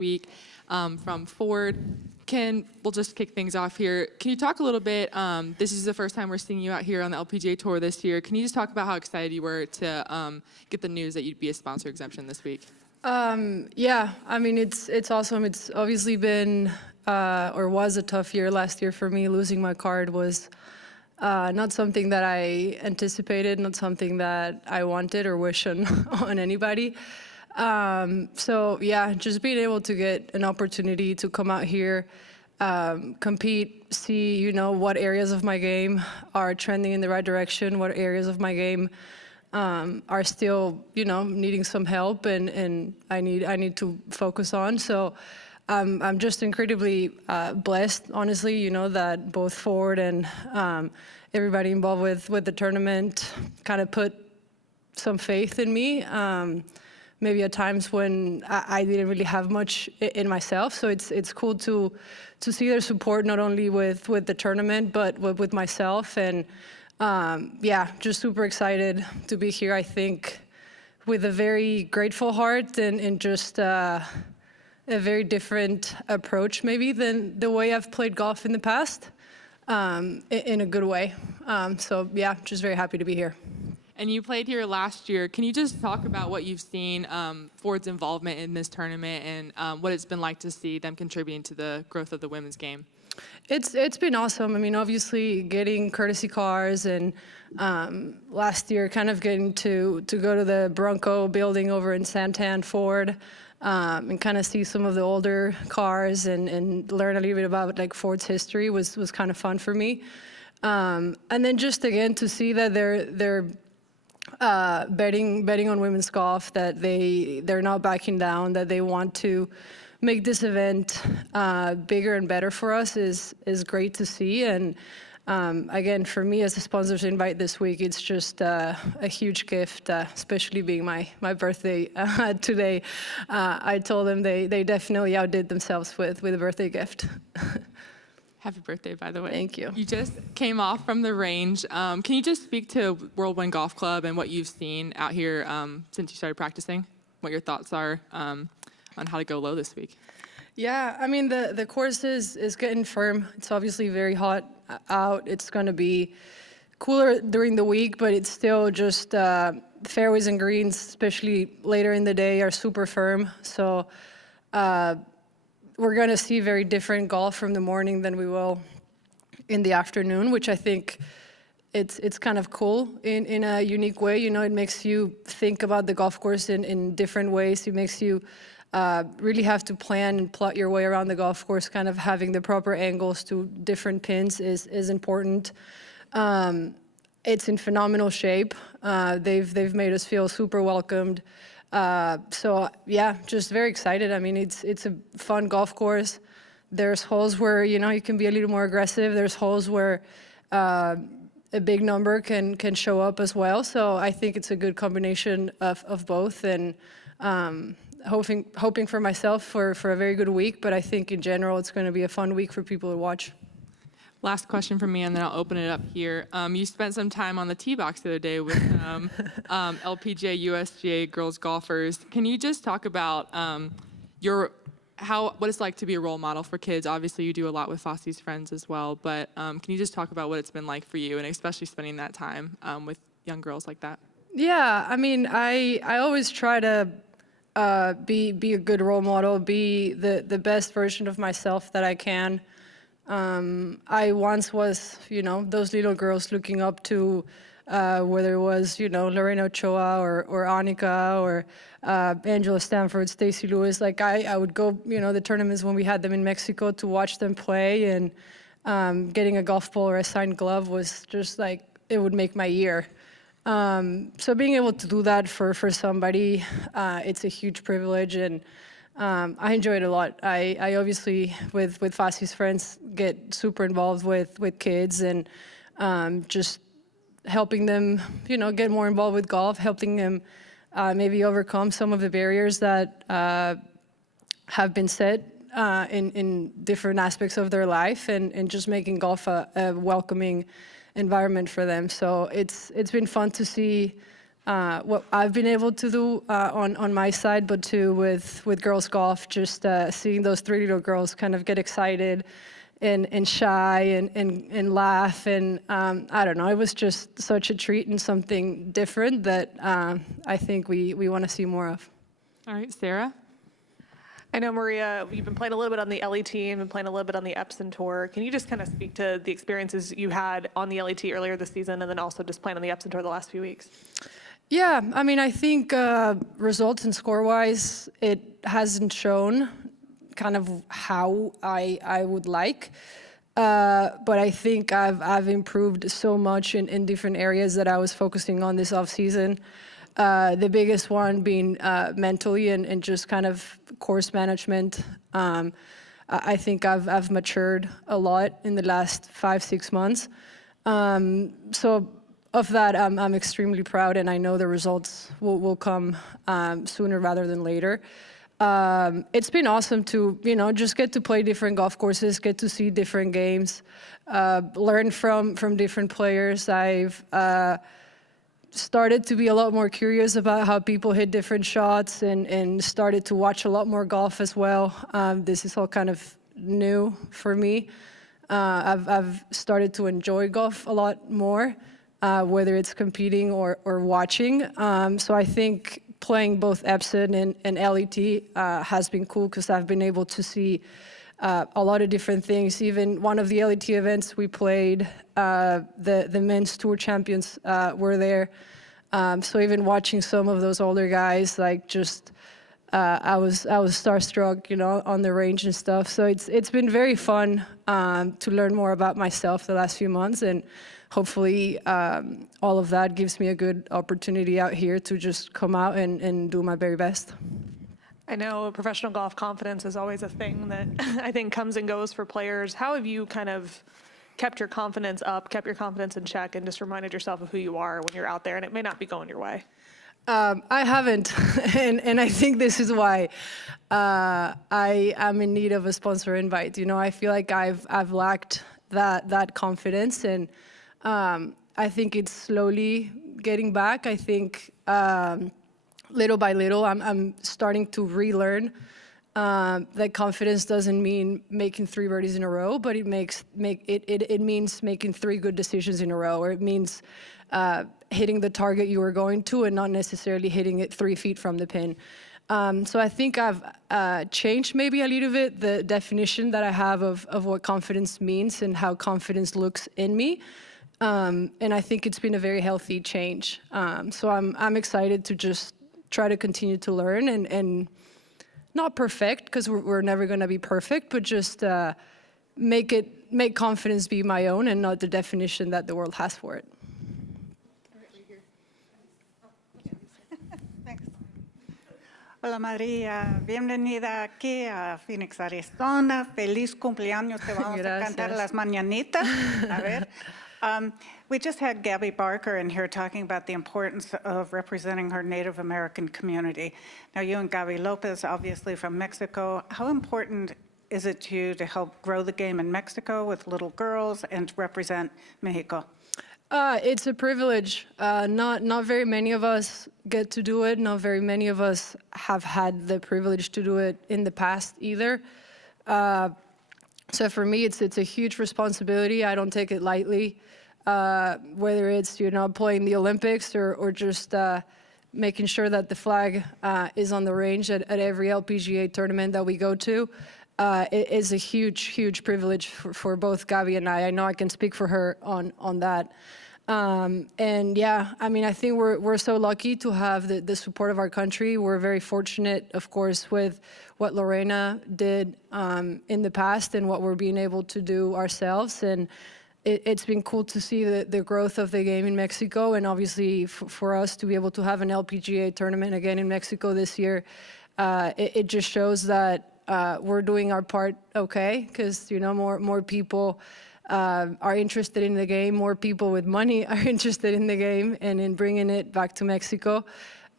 week from Ford. We'll just kick things off here. Can you talk a little bit, this is the first time we're seeing you out here on the LPGA Tour this year. Can you just talk about how excited you were to get the news that you'd be a sponsor exemption this week? Yeah, I mean, it's awesome. It's obviously been, or was a tough year last year for me. Losing my card was not something that I anticipated, not something that I wanted or wish on anybody. So yeah, just being able to get an opportunity to come out here, compete, see, what areas of my game are trending in the right direction, what areas of my game are still, needing some help and I need to focus on. So I'm just incredibly blessed, honestly, that both Ford and everybody involved with the tournament kind of put some faith in me. Maybe at times when I didn't really have much in myself. So it's cool to see their support, not only with the tournament, but with myself. And yeah, just super excited to be here. I think with a very grateful heart and just a very different approach maybe than the way I've played golf in the past, in a good way. So yeah, just very happy to be here. And you played here last year. Can you just talk about what you've seen Ford's involvement in this tournament and what it's been like to see them contributing to the growth of the women's game? It's been awesome. I mean, obviously getting courtesy cars and last year kind of getting to go to the Bronco building over in Santan Ford and kind of see some of the older cars and learn a little bit about like Ford's history was kind of fun for me. And then just again to see that they're betting on women's golf, that they're not backing down, that they want to make this event bigger and better for us is great to see. And again, for me as a sponsor's invite this week, it's just a huge gift, especially being my birthday today. I told them they definitely outdid themselves with a birthday gift. Happy birthday, by the way. Thank you. You just came off from the range. Can you just speak to Whirlwind Golf Club and what you've seen out here since you started practicing? What your thoughts are on how to go low this week? Yeah, I mean, the course is getting firm. It's obviously very hot out. It's going to be cooler during the week, but it's still just fairways and greens, especially later in the day, are super firm. So we're going to see very different golf from the morning than we will in the afternoon, which I think it's kind of cool in a unique way. It makes you think about the golf course in different ways. It makes you really have to plan and plot your way around the golf course. Kind of having the proper angles to different pins is important. It's in phenomenal shape. They've made us feel super welcomed. So yeah, just very excited. I mean, it's a fun golf course. There's holes where, you can be a little more aggressive. There's holes where a big number can show up as well. So I think it's a good combination of both, and hoping for myself for a very good week. But I think in general, it's going to be a fun week for people to watch. Last question from me, and then I'll open it up here. You spent some time on the tee box the other day with LPGA, USGA girls golfers. Can you just talk about what it's like to be a role model for kids? Obviously, you do a lot with Fassi's friends as well, but can you just talk about what it's been like for you, and especially spending that time with young girls like that? Yeah, I mean, I always try to be a good role model, be the best version of myself that I can. I once was, those little girls looking up to whether it was, Lorena Ochoa or Annika or Angela Stanford, Stacey Lewis. Like I would go, the tournaments when we had them in Mexico to watch them play, and getting a golf ball or a signed glove was just like, it would make my year. So being able to do that for somebody, it's a huge privilege, and I enjoy it a lot. I obviously, with Fassi's friends, get super involved with kids and just helping them, get more involved with golf, helping them maybe overcome some of the barriers that have been set in different aspects of their life, and just making golf a welcoming environment for them. So it's been fun to see what I've been able to do on my side, but too with girls golf, just seeing those three little girls kind of get excited and shy and laugh. And I don't know, it was just such a treat and something different that I think we want to see more of. All right, Sarah? I know, Maria, you've been playing a little bit on the LE team and playing a little bit on the Epson Tour. Can you just kind of speak to the experiences you had on the LET earlier this season and then also just playing on the Epson Tour the last few weeks? Yeah, I mean, I think results and score-wise, it hasn't shown kind of how I would like. But I think I've improved so much in different areas that I was focusing on this off-season. The biggest one being mentally and just kind of course management. I think I've matured a lot in the last 5-6 months. So of that, I'm extremely proud, and I know the results will come sooner rather than later. It's been awesome to, just get to play different golf courses, get to see different games, learn from different players. I've started to be a lot more curious about how people hit different shots and started to watch a lot more golf as well. This is all kind of new for me. I've started to enjoy golf a lot more, whether it's competing or watching. So I think playing both Epson and LET has been cool because I've been able to see a lot of different things. Even one of the LET events we played, the men's tour champions were there. So even watching some of those older guys, like just I was starstruck, on the range and stuff. So it's been very fun to learn more about myself the last few months, and hopefully all of that gives me a good opportunity out here to just come out and do my very best. I know professional golf confidence is always a thing that I think comes and goes for players. How have you kind of kept your confidence up, kept your confidence in check, and just reminded yourself of who you are when you're out there and it may not be going your way? I haven't, and I think this is why I am in need of a sponsor invite. I feel like I've lacked that confidence, and I think it's slowly getting back. I think little by little, I'm starting to relearn that confidence doesn't mean making 3 birdies in a row, but it means making 3 good decisions in a row, or it means hitting the target you were going to and not necessarily hitting it 3 feet from the pin. So I think I've changed maybe a little bit the definition that I have of what confidence means and how confidence looks in me. And I think it's been a very healthy change. So I'm excited to just try to continue to learn and not perfect, because we're never going to be perfect, but just make confidence be my own and not the definition that the world has for it. Hola María, bienvenida aquí a Phoenix, Arizona. Feliz cumpleaños, te vamos a cantar las mañanitas. A ver. We just had Gabby Barker in here talking about the importance of representing her Native American community. Now you and Gaby Lopez, obviously from Mexico, how important is it to you to help grow the game in Mexico with little girls and to represent Mexico? It's a privilege. Not very many of us get to do it. Not very many of us have had the privilege to do it in the past either. So for me, it's a huge responsibility. I don't take it lightly. Whether it's playing the Olympics or just making sure that the flag is on the range at every LPGA tournament that we go to. It is a huge privilege for both Gaby and I. I know I can speak for her on that. And yeah, I mean, I think we're so lucky to have the support of our country. We're very fortunate, of course, with what Lorena did in the past and what we're being able to do ourselves. And it's been cool to see the growth of the game in Mexico, and obviously for us to be able to have an LPGA tournament again in Mexico this year. It just shows that we're doing our part okay, because more people are interested in the game, more people with money are interested in the game and in bringing it back to Mexico.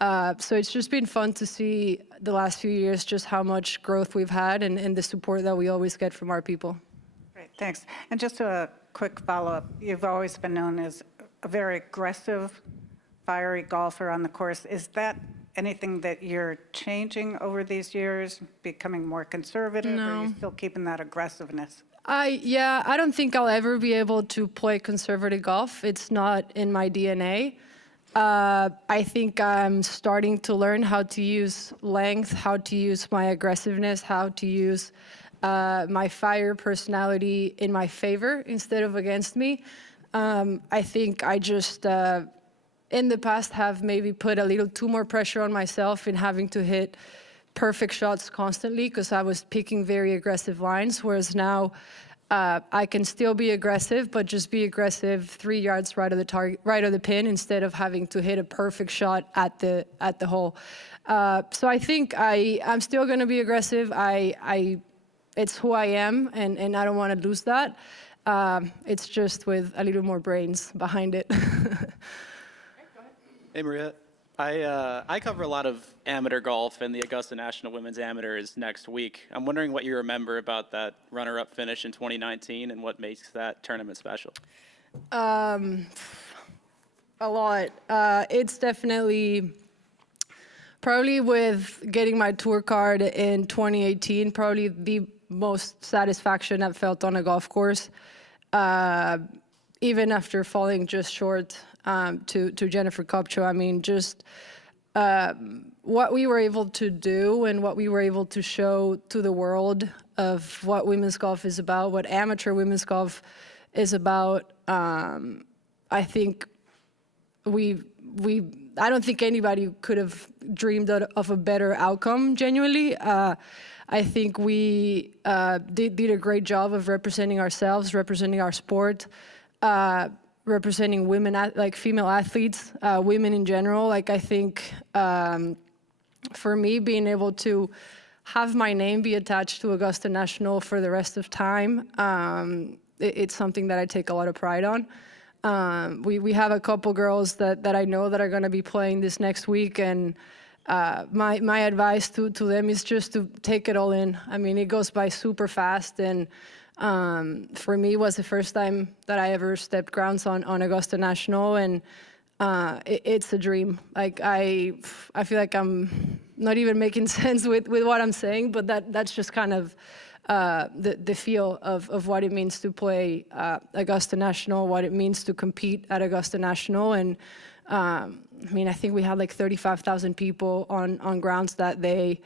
So it's just been fun to see the last few years just how much growth we've had and the support that we always get from our people. Great, thanks. And just a quick follow-up. You've always been known as a very aggressive fiery golfer on the course. Is that anything that you're changing over these years, becoming more conservative, or are you still keeping that aggressiveness? I don't think I'll ever be able to play conservative golf. It's not in my DNA. I think I'm starting to learn how to use length, how to use my aggressiveness, how to use my fire personality in my favor instead of against me. I think I just, in the past, have maybe put a little too more pressure on myself in having to hit perfect shots constantly because I was picking very aggressive lines, whereas now I can still be aggressive, but just be aggressive 3 yards right of the target, right of the pin, instead of having to hit a perfect shot at the hole. So I think I'm still going to be aggressive. It's who I am, and I don't want to lose that. It's just with a little more brains behind it. Hey, Maria. I cover a lot of amateur golf, and the Augusta National Women's Amateur is next week. I'm wondering what you remember about that runner-up finish in 2019 and what makes that tournament special. A lot. It's definitely, probably with getting my tour card in 2018, probably the most satisfaction I've felt on a golf course, even after falling just short to Jennifer Kupcho. I mean, just what we were able to do and what we were able to show to the world of what women's golf is about, what amateur women's golf is about. I think I don't think anybody could have dreamed of a better outcome, genuinely. I think we did a great job of representing ourselves, representing our sport, representing women, like female athletes, women in general. Like, I think for me, being able to have my name be attached to Augusta National for the rest of time, it's something that I take a lot of pride on. We have a couple girls that I know that are going to be playing this next week, and my advice to them is just to take it all in. I mean, it goes by super fast, and for me, it was the first time that I ever stepped grounds on Augusta National, and it's a dream. Like, I feel like I'm not even making sense with what I'm saying, but that's just kind of the feel of what it means to play Augusta National, what it means to compete at Augusta National. And I mean, I think we had like 35,000 people on grounds that day.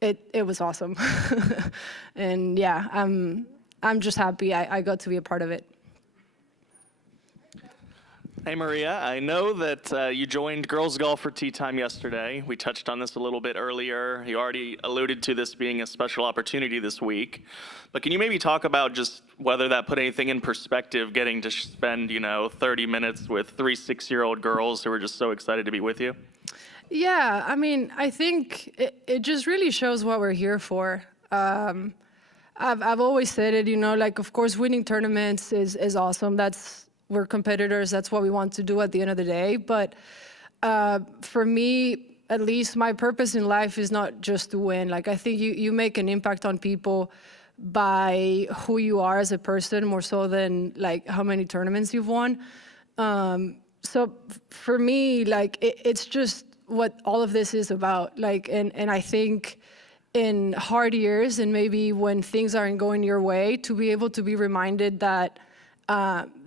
It was awesome. And yeah, I'm just happy I got to be a part of it. Hey, Maria, I know that you joined Girls Golf for Tea Time yesterday. We touched on this a little bit earlier. You already alluded to this being a special opportunity this week. But can you maybe talk about just whether that put anything in perspective, getting to spend, 30 minutes with 3 6-year-old girls who are just so excited to be with you? Yeah, I mean, I think it just really shows what we're here for. I've always said it, like, of course, winning tournaments is awesome. We're competitors. That's what we want to do at the end of the day. But for me, at least, my purpose in life is not just to win. Like, I think you make an impact on people by who you are as a person, more so than like how many tournaments you've won. So for me, like, it's just what all of this is about. Like, and I think in hard years, and maybe when things aren't going your way, to be able to be reminded that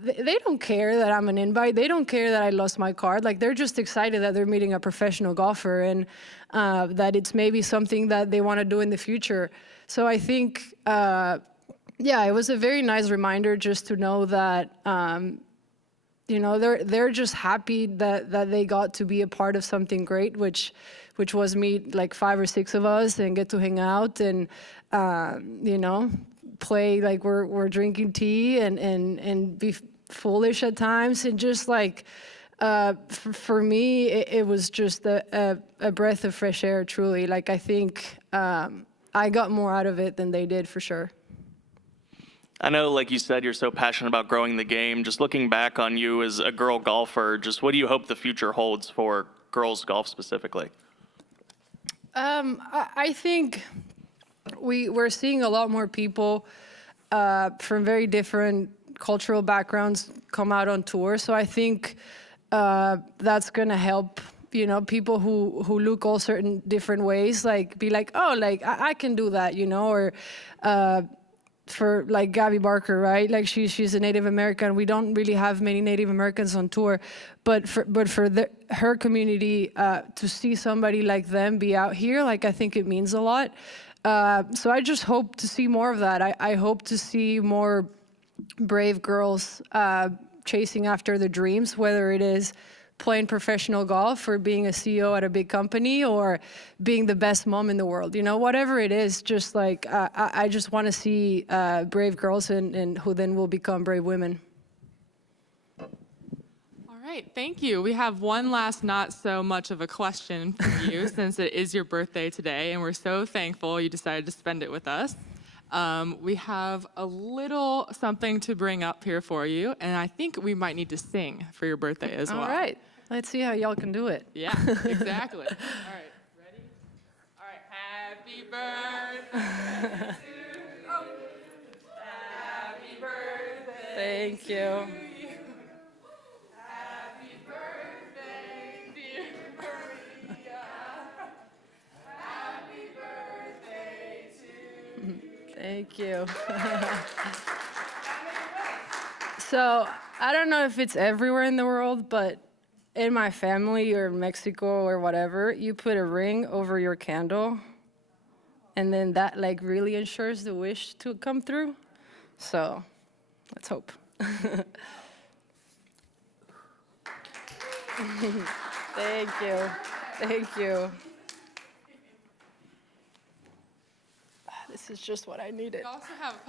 they don't care that I'm an invite. They don't care that I lost my card. Like, they're just excited that they're meeting a professional golfer, and that it's maybe something that they want to do in the future. So I think, it was a very nice reminder just to know that, they're just happy that they got to be a part of something great, which was meet like 5 or 6 of us and get to hang out and, play like we're drinking tea and be foolish at times, and just like for me it was just a breath of fresh air, truly. Like, I think I got more out of it than they did, for sure. I know, like you said, you're so passionate about growing the game. Just looking back on you as a girl golfer, just what do you hope the future holds for girls golf specifically? I think we're seeing a lot more people from very different cultural backgrounds come out on tour. So I think that's gonna help, you know, people who look all certain different ways, like be like, oh, like I can do that, you know, or for like Gabby Barker, right? Like she's a Native American. We don't really have many Native Americans on tour, but for her community to see somebody like them be out here, like I think it means a lot. So I just hope to see more of that. I hope to see more brave girls chasing after their dreams, whether it is playing professional golf or being a CEO at a big company or being the best mom in the world, you know, whatever it is, just like, I just want to see brave girls and who then will become brave women. All right, thank you. We have one last not so much of a question for you since it is your birthday today, and we're so thankful you decided to spend it with us. We have a little something to bring up here for you, and I think we might need to sing for your birthday as well. All right, let's see how y'all can do it. Yeah, exactly. All right, ready? All right, happy birthday to you. Oh. Happy birthday. Thank you. Happy birthday, dear Maria. Happy birthday to you. Thank you. So I don't know if it's everywhere in the world, but in my family or Mexico or whatever, you put a ring over your candle, and then that like really ensures the wish to come through. So let's hope. Thank you. Thank you. This is just what I needed. We also have a